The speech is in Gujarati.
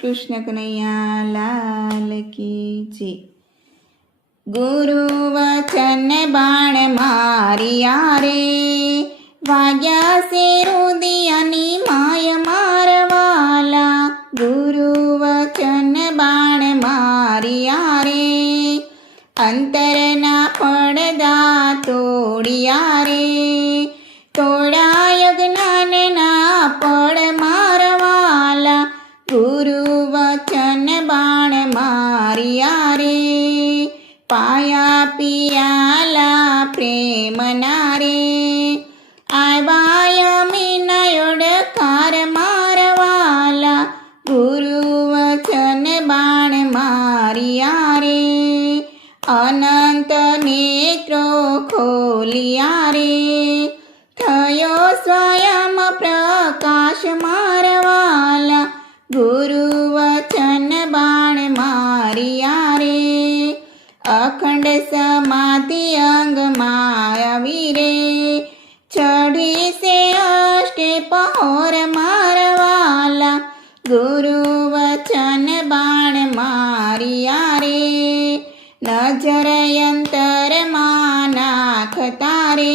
કૃષ્ણ કનૈયા લાલ કી જય। ગુરુ વચન બાણ મારિયા રે, વાગ્યા સે રુદિયાની માય મારવાલા। ગુરુ વચન બાણ મારિયા રે, અંતરના પડદા તોડિયા રે। તોડાય જ્ઞાનના પડ મારવાલા, ગુરુ વચન બાણ મારિયા રે। પાયા પિયાલા પ્રેમના રે, આવ્યા મીનાયોડકાર મારવાલા, ગુરુ વચન બાણ મારિયા રે। અનંત નેત્રો ખોલિયા રે, થયો સ્વયં પ્રકાશ મારવાલા, ગુરુ વચન બાણ મારિયા રે। અખંડ સમાધિ અંગમાં આવી રે, ચઢી સે અષ્ટે પહોર મારવાલા, ગુરુ વચન બાણ મારિયા રે। નજર અંતરમાં નાખતા રે,